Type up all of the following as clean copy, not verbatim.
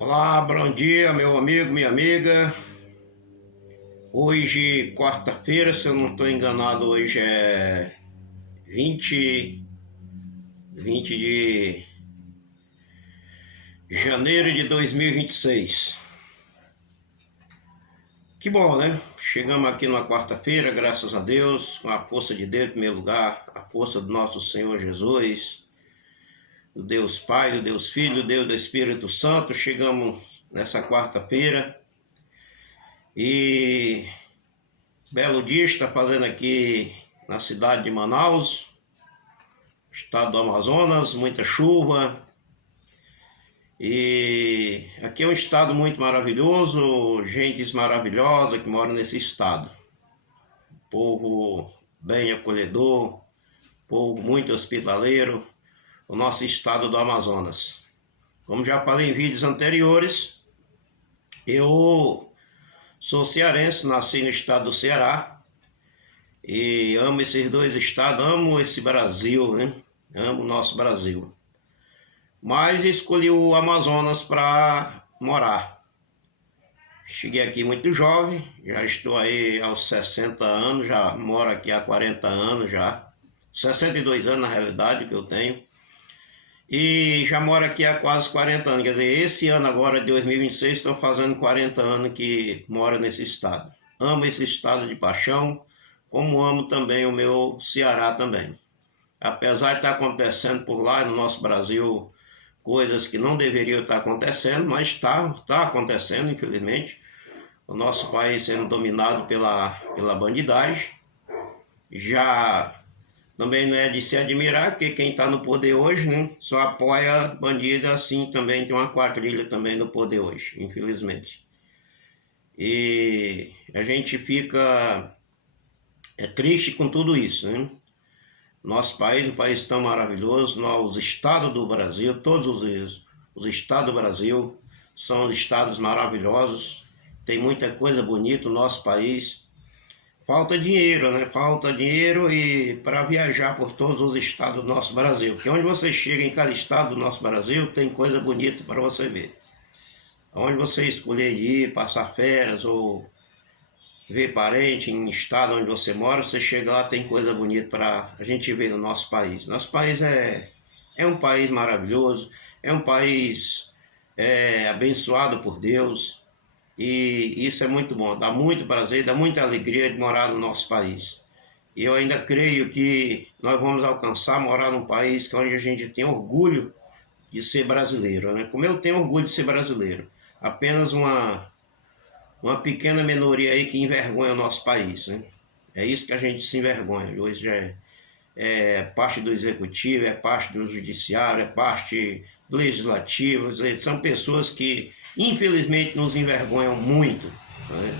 Olá, bom dia, meu amigo, minha amiga. Hoje, quarta-feira, se eu não estou enganado, hoje é 20 de janeiro de 2026. Que bom, né? Chegamos aqui numa quarta-feira, graças a Deus, com a força de Deus em primeiro lugar, a força do nosso Senhor Jesus, do Deus Pai, do Deus Filho, do Deus do Espírito Santo. Chegamos nessa quarta-feira e belo dia está fazendo aqui na cidade de Manaus, estado do Amazonas, muita chuva. E aqui é um estado muito maravilhoso, gente maravilhosa que mora nesse estado. Povo bem acolhedor, povo muito hospitaleiro, o nosso estado do Amazonas. Como já falei em vídeos anteriores, eu sou cearense, nasci no estado do Ceará e amo esses dois estados, amo esse Brasil, né? Amo o nosso Brasil. Mas escolhi o Amazonas para morar. Cheguei aqui muito jovem, já estou aí aos 60 anos, já moro aqui há 40 anos já. 62 anos na realidade que eu tenho. E já moro aqui há quase 40 anos, quer dizer, esse ano agora de 2026 estou fazendo 40 anos que moro nesse estado. Amo esse estado de paixão, como amo também o meu Ceará também. Apesar de estar acontecendo por lá no nosso Brasil coisas que não deveriam estar acontecendo, mas está acontecendo, infelizmente. O nosso país sendo dominado pela bandidagem. Já também não é de se admirar, porque quem está no poder hoje, né, só apoia bandido, assim também tem uma quadrilha também no poder hoje, infelizmente. E a gente fica triste com tudo isso, né? Nosso país, um país tão maravilhoso, os estados do Brasil, todos os estados do Brasil são estados maravilhosos, tem muita coisa bonita no nosso país. Falta dinheiro, né? Falta dinheiro e para viajar por todos os estados do nosso Brasil. Porque onde você chega em cada estado do nosso Brasil, tem coisa bonita para você ver. Onde você escolher ir, passar férias ou ver parente em estado onde você mora, você chega lá, tem coisa bonita para a gente ver no nosso país. Nosso país é um país maravilhoso, é um país abençoado por Deus e isso é muito bom, dá muito prazer, dá muita alegria de morar no nosso país. E eu ainda creio que nós vamos alcançar morar num país onde a gente tem orgulho de ser brasileiro, né? Como eu tenho orgulho de ser brasileiro. Apenas uma pequena minoria aí que envergonha o nosso país, né? É isso que a gente se envergonha. Hoje é parte do executivo, é parte do judiciário, é parte do legislativo. São pessoas que infelizmente nos envergonham muito, né?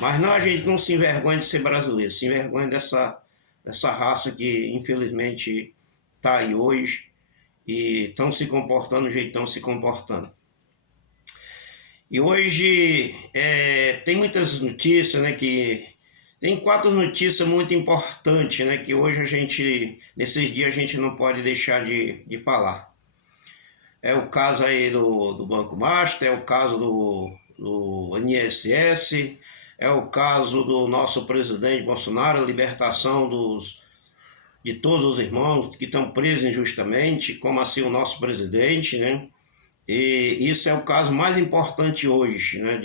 Mas não, a gente não se envergonha de ser brasileiro, se envergonha dessa raça que infelizmente está aí hoje e estão se comportando do jeito que estão se comportando. E hoje tem muitas notícias, né, que tem 4 notícias muito importantes, né, que hoje nesses dias a gente não pode deixar de falar. É o caso aí do Banco Master, é o caso do INSS, é o caso do nosso presidente Bolsonaro, a libertação de todos os irmãos que estão presos injustamente, como assim o nosso presidente, né? E isso é o caso mais importante hoje, né,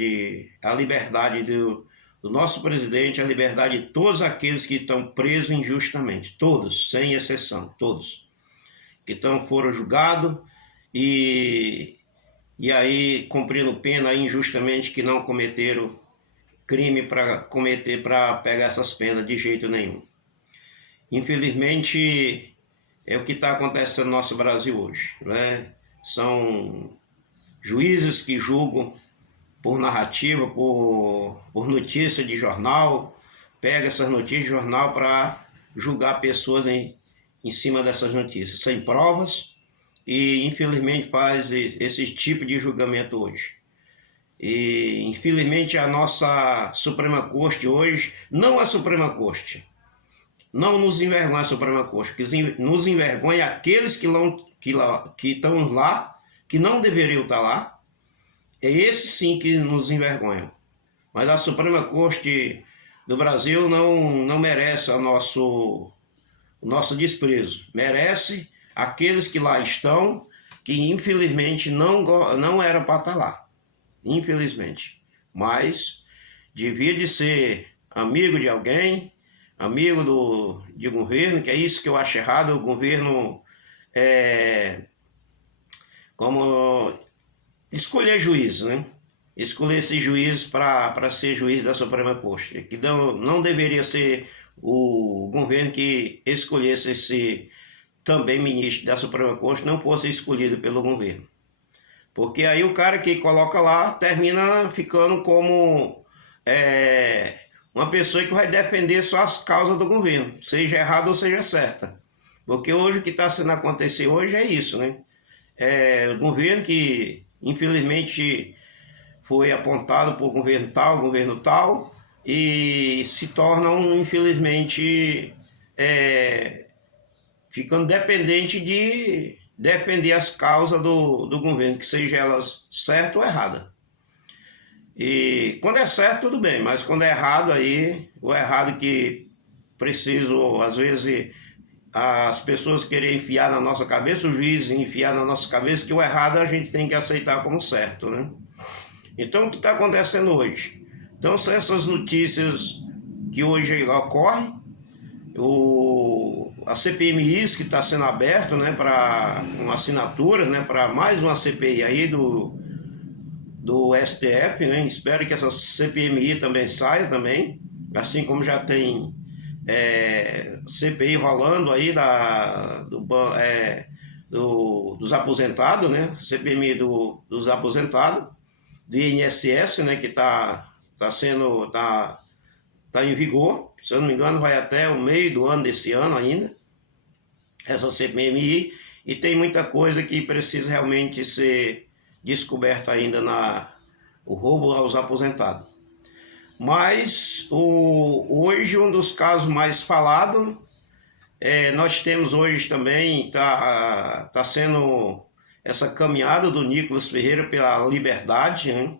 a liberdade do nosso presidente, a liberdade de todos aqueles que estão presos injustamente, todos, sem exceção, todos, que foram julgados e aí cumprindo pena injustamente, que não cometeram crime para pegar essas penas de jeito nenhum. Infelizmente, é o que está acontecendo no nosso Brasil hoje, né? São juízes que julgam por narrativa, por notícia de jornal, pega essas notícias de jornal para julgar pessoas em cima dessas notícias, sem provas, e infelizmente faz esse tipo de julgamento hoje. E infelizmente a nossa Suprema Corte hoje, não a Suprema Corte, não nos envergonha a Suprema Corte, porque nos envergonha aqueles que estão lá, que não deveriam estar lá, É esse sim que nos envergonha. Mas a Suprema Corte do Brasil não merece o nosso desprezo. Merece aqueles que lá estão, que infelizmente não eram para estar lá. Infelizmente. Mas devia de ser amigo de alguém, amigo de governo, que é isso que eu acho errado. O governo como escolher juiz, né? Escolher esse juiz para ser juiz da Suprema Corte, que não deveria ser o governo que escolhesse esse também ministro da Suprema Corte, não fosse escolhido pelo governo. Porque aí o cara que coloca lá termina ficando como uma pessoa que vai defender só as causas do governo, seja errada ou seja certa. Porque hoje o que está sendo acontecer hoje é isso, né? O governo que infelizmente foi apontado por governo tal, e se tornam, infelizmente, ficando dependente de defender as causas do governo, que seja elas certas ou erradas. E quando é certo, tudo bem, mas quando é errado, aí o errado que preciso, às vezes, as pessoas querem enfiar na nossa cabeça, o juiz enfiar na nossa cabeça, que o errado a gente tem que aceitar como certo, né? Então, o que está acontecendo hoje? Então, são essas notícias que hoje ocorrem, a CPMI que está sendo aberto, né, para uma assinatura, né, para mais uma CPI aí do STF, né? Espero que essa CPMI também saia também, assim como já tem CPI rolando aí dos aposentados, né? CPMI dos aposentados, do INSS, né? Que tá em vigor, se eu não me engano vai até o meio do ano desse ano ainda, essa CPMI, e tem muita coisa que precisa realmente ser descoberta ainda o roubo aos aposentados. Mas hoje um dos casos mais falados, nós temos hoje também, tá sendo essa caminhada do Nicolas Ferreira pela liberdade, né?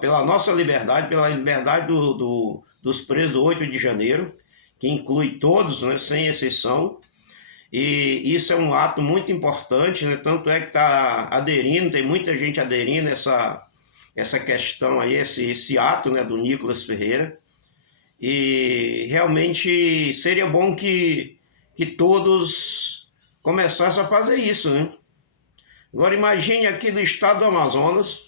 Pela nossa liberdade, pela liberdade dos presos do 8 de janeiro, que inclui todos, né, sem exceção. E isso é um ato muito importante, né? Tanto é que está aderindo, tem muita gente aderindo a essa questão aí, esse ato, né, do Nicolas Ferreira. E realmente seria bom que todos começassem a fazer isso, né? Agora imagine aqui do estado do Amazonas,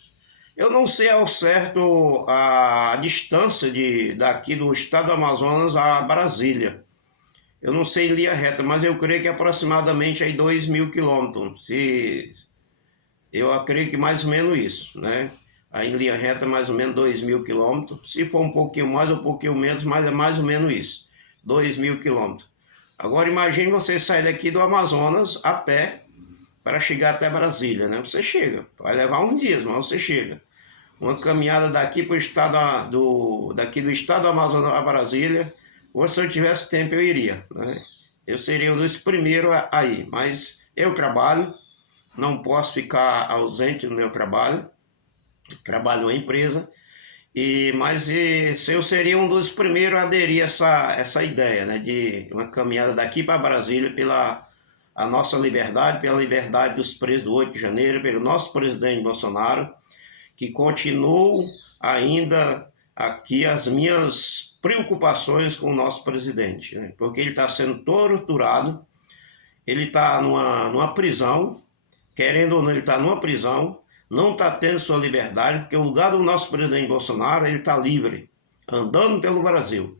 eu não sei ao certo a distância daqui do estado do Amazonas a Brasília. Eu não sei em linha reta, mas eu creio que aproximadamente aí 2.000 quilômetros. Eu acredito que mais ou menos isso, né? Aí em linha reta mais ou menos 2.000 quilômetros. Se for um pouquinho mais ou um pouquinho menos, mas é mais ou menos isso. 2.000 quilômetros. Agora imagine você sair daqui do Amazonas a pé para chegar até Brasília, né? Você chega. Vai levar um dia, mas você chega. Uma caminhada daqui para o estado daqui do estado do Amazonas a Brasília. Ou se eu tivesse tempo eu iria, né? Eu seria um dos primeiros a ir, mas eu trabalho, não posso ficar ausente do meu trabalho numa empresa, mas eu seria um dos primeiros a aderir a essa ideia, né, de uma caminhada daqui para Brasília pela a nossa liberdade, pela liberdade dos presos do 8 de janeiro, pelo nosso presidente Bolsonaro, que continuam ainda aqui as minhas preocupações com o nosso presidente, né? Porque ele está sendo torturado, ele está numa prisão, querendo ou não, ele está numa prisão, não está tendo sua liberdade, porque o lugar do nosso presidente Bolsonaro, ele está livre, andando pelo Brasil.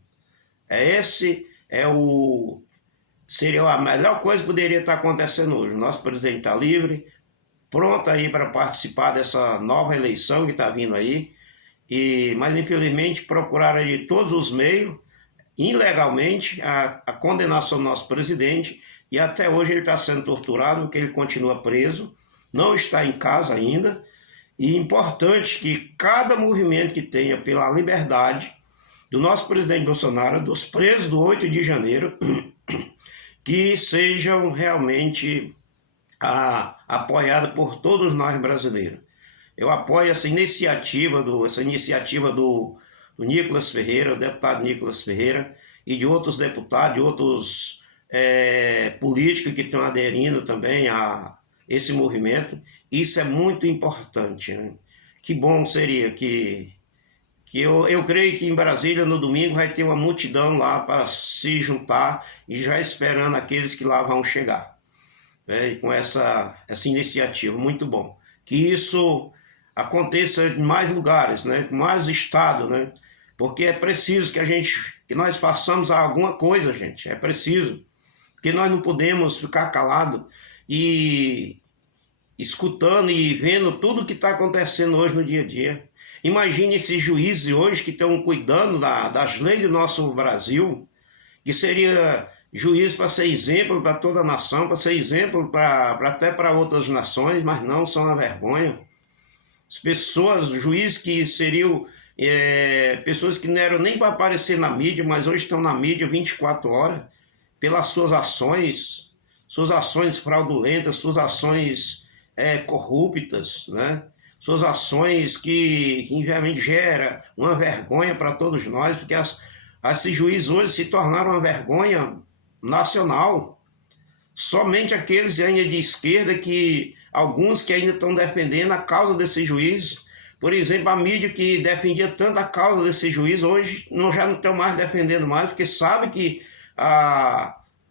Seria a melhor coisa que poderia estar acontecendo hoje. O nosso presidente está livre, pronto aí para participar dessa nova eleição que está vindo aí, mas infelizmente procuraram de todos os meios, ilegalmente, a condenação do nosso presidente, e até hoje ele está sendo torturado porque ele continua preso, não está em casa ainda. E é importante que cada movimento que tenha pela liberdade do nosso presidente Bolsonaro, dos presos do 8 de janeiro, que sejam realmente apoiados por todos nós brasileiros. Eu apoio essa iniciativa do Nicolas Ferreira, o deputado Nicolas Ferreira, e de outros deputados, de outros políticos que estão aderindo também a esse movimento. Isso é muito importante, né? Que bom seria que eu creio que em Brasília, no domingo, vai ter uma multidão lá para se juntar e já esperando aqueles que lá vão chegar. E com essa iniciativa, muito bom. Que isso aconteça em mais lugares, né? Em mais estados, né? Porque é preciso que nós façamos alguma coisa, gente. É preciso. Porque nós não podemos ficar calados e escutando e vendo tudo o que está acontecendo hoje no dia a dia. Imagine esses juízes hoje que estão cuidando das leis do nosso Brasil, que seria juiz para ser exemplo para toda a nação, para ser exemplo até para outras nações, mas não, são uma vergonha. As pessoas, juízes que seriam pessoas que não eram nem para aparecer na mídia, mas hoje estão na mídia 24 horas, pelas suas ações fraudulentas, suas ações corruptas, né? Suas ações que realmente geram uma vergonha para todos nós, porque esses juízes hoje se tornaram uma vergonha nacional. Somente aqueles ainda de esquerda, alguns que ainda estão defendendo a causa desses juízes. Por exemplo, a mídia que defendia tanto a causa desses juízes, hoje já não estão mais defendendo mais, porque sabe que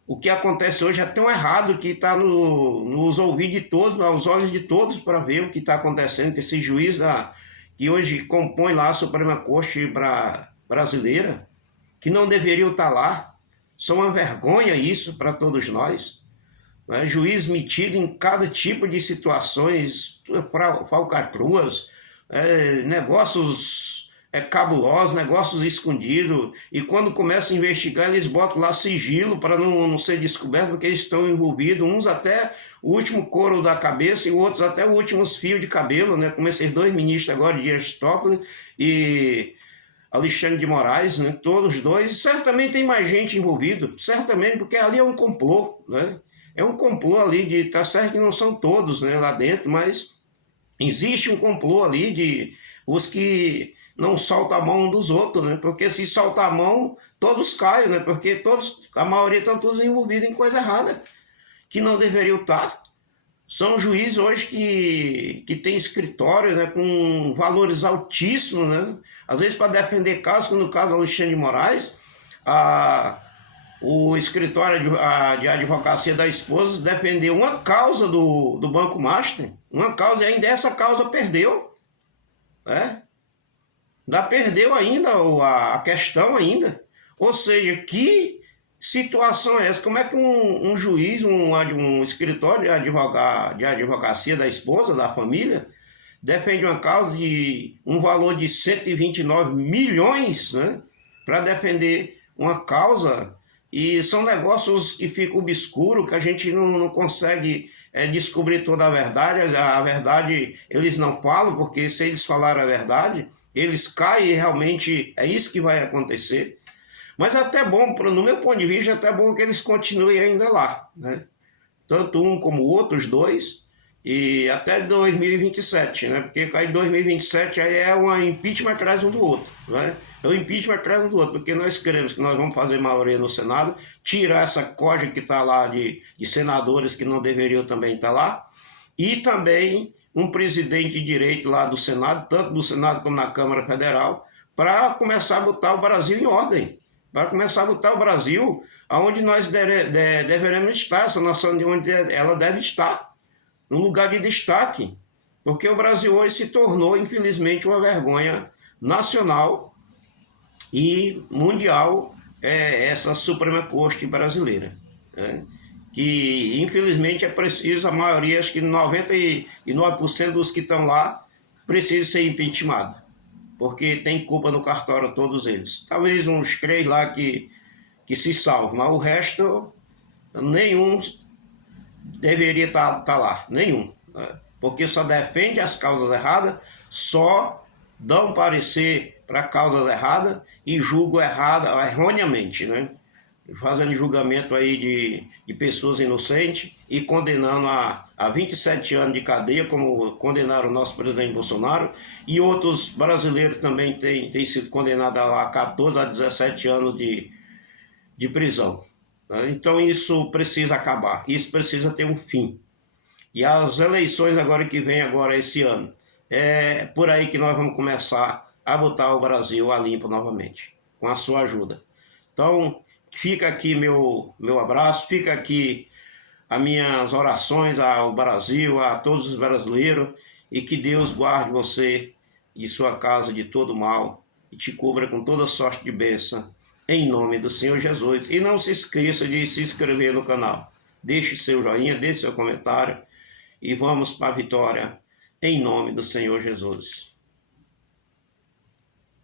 o que acontece hoje é tão errado que está nos ouvidos de todos, aos olhos de todos, para ver o que está acontecendo, que esse juiz que hoje compõe lá a Suprema Corte brasileira, que não deveriam estar lá. São uma vergonha isso para todos nós. Né? Juiz metido em cada tipo de situações, falcatruas, negócios cabulosos, negócios escondidos, e quando começam a investigar, eles botam lá sigilo para não ser descoberto, porque eles estão envolvidos, uns até o último couro da cabeça e outros até os últimos fios de cabelo, né? Como esses dois ministros agora, Dias Toffoli e Alexandre de Moraes, né? Todos os dois, e certamente tem mais gente envolvida, certamente, porque ali é um complô, né? É um complô ali, tá certo que não são todos, né, lá dentro, mas existe um complô ali de os que não soltam a mão um dos outros, né? Porque se soltar a mão, todos caem, né? Porque a maioria estão todos envolvidos em coisa errada, que não deveriam estar. São juízes hoje que tem escritório, né, com valores altíssimos, né? Às vezes para defender casos, como no caso do Alexandre de Moraes, o escritório de advocacia da esposa defendeu uma causa do Banco Master, uma causa, e ainda essa causa perdeu, né? Ainda perdeu ainda a questão ainda. Ou seja, que situação é essa? Como é que um juiz, um escritório de advocacia da esposa, da família, defende uma causa de um valor de 129 milhões, né, para defender uma causa? E são negócios que ficam obscuros, que a gente não consegue descobrir toda a verdade. A verdade eles não falam, porque se eles falarem a verdade, eles caem e realmente é isso que vai acontecer. Mas é até bom, no meu ponto de vista, é até bom que eles continuem ainda lá, né? Tanto um como o outro, os dois, e até 2027, né? Porque aí 2027 aí é um impeachment atrás um do outro, né? É um impeachment atrás um do outro, porque nós queremos que nós vamos fazer maioria no Senado, tirar essa coja que está lá de senadores que não deveriam também estar lá, e também um presidente de direito lá do Senado, tanto do Senado como na Câmara Federal, para começar a botar o Brasil em ordem, para começar a botar o Brasil aonde nós deveremos estar, essa nação de onde ela deve estar, no lugar de destaque, porque o Brasil hoje se tornou, infelizmente, uma vergonha nacional e mundial, essa Suprema Corte brasileira, né? Que infelizmente é preciso, a maioria, acho que 99% dos que estão lá, precisa ser impeachment, porque tem culpa no cartório todos eles. Talvez uns 3 lá que se salvem, mas o resto, nenhum deveria estar lá, nenhum, né? Porque só defende as causas erradas, só dão parecer para causas erradas e julgam erroneamente, né? Fazendo julgamento aí de pessoas inocentes e condenando a 27 anos de cadeia, como condenaram o nosso presidente Bolsonaro, e outros brasileiros também têm sido condenados a 14 a 17 anos de prisão. Então isso precisa acabar, isso precisa ter um fim. E as eleições agora que vem agora esse ano, é por aí que nós vamos começar a botar o Brasil a limpo novamente, com a sua ajuda. Então, fica aqui meu abraço, fica aqui as minhas orações ao Brasil, a todos os brasileiros, e que Deus guarde você e sua casa de todo mal, e te cubra com toda sorte de bênção, em nome do Senhor Jesus. E não se esqueça de se inscrever no canal. Deixe seu joinha, deixe seu comentário, e vamos para a vitória, em nome do Senhor Jesus.